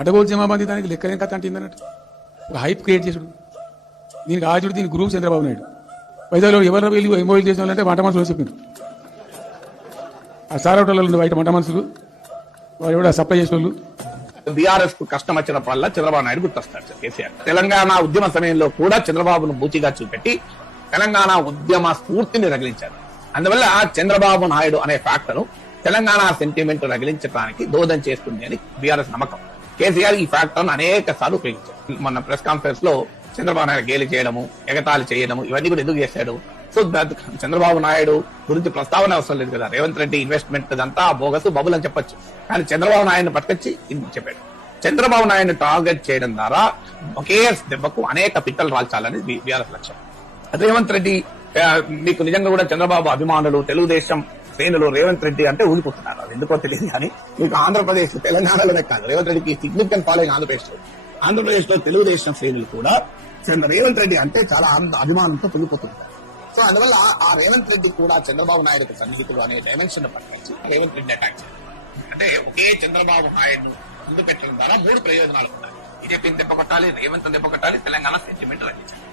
అడగోలు జమాబంది దానికి లెక్కలేని కథ అంటే ఏందన్నట్టు ఒక హైప్ క్రియేట్ చేసుడు. దీనికి ఆజుడు దీనికి గురువు చంద్రబాబు నాయుడు. వైజాగ్లో ఎవరు వెళ్ళి ఎంఓఈలు చేసిన వాళ్ళంటే వంట మనుషులు చెప్పారు. ఆ సారవటంలో బయట వంట మనుషులు వారు ఎవడ సప్లై చేసిన వాళ్ళు. బీఆర్ఎస్ కు కష్టం వచ్చినప్పుడల్లా చంద్రబాబు నాయుడు గుర్తొస్తాడు సార్ కేసీఆర్. తెలంగాణ ఉద్యమ సమయంలో కూడా చంద్రబాబును బూచిగా చూపెట్టి తెలంగాణ ఉద్యమ స్ఫూర్తిని రగిలించారు. అందువల్ల చంద్రబాబు నాయుడు అనే ఫ్యాక్టర్ తెలంగాణ సెంటిమెంట్ రగిలించడానికి దోహదం చేస్తుంది అని బీఆర్ఎస్ నమ్మకం. కేసీఆర్ ఈ ఫ్యాక్టర్ అనేక సార్లు ఉపయోగించారు. మొన్న ప్రెస్ కాన్ఫరెన్స్ లో చంద్రబాబు నాయుడు గేలి చేయడము, ఎగతాళి చేయడము ఇవన్నీ కూడా ఎందుకు చేశాడు? సో చంద్రబాబు నాయుడు గురించి ప్రస్తావన అవసరం లేదు కదా. రేవంత్ రెడ్డి ఇన్వెస్ట్మెంట్ అంతా బోగస్ బబుల్ అని చెప్పొచ్చు, కానీ చంద్రబాబు నాయుడుని పట్టుకొచ్చి చెప్పాడు. చంద్రబాబు నాయుడుని టార్గెట్ చేయడం ద్వారా ఒకే దెబ్బకు అనేక పిట్టలు రాల్చాలని బీఆర్ఎస్ లక్ష్యం. రేవంత్ రెడ్డి మీకు నిజంగా కూడా చంద్రబాబు అభిమానులు తెలుగుదేశం శ్రేణులు రేవంత్ రెడ్డి అంటే ఊడిపోతున్నారు. అది ఎందుకో తెలియదు, కానీ మీకు ఆంధ్రప్రదేశ్ తెలంగాణలోనే కాదు, రేవంత్ రెడ్డికి సిగ్నిఫికెంట్ ఫాలోయింగ్ ఆంధ్రప్రదేశ్ లో తెలుగుదేశం శ్రేణులు కూడా రేవంత్ రెడ్డి అంటే చాలా అభిమానంతో పొంగిపోతుంటారు. సో అందువల్ల ఆ రేవంత్ రెడ్డి కూడా చంద్రబాబు నాయుడుకి సన్నిహితుడు అనే డైమెన్షన్ పట్టించి రేవంత్ రెడ్డి అటాక్ చేయాలి. అంటే ఒకే చంద్రబాబు నాయుడు ముందు పెట్టడం ద్వారా 3 ప్రయోజనాలు ఉన్నాయి. బీజేపీని దెబ్బ కొట్టాలి, రేవంత్ దెబ్బ కొట్టాలి, తెలంగాణ సెంటిమెంట్ రచించాలి.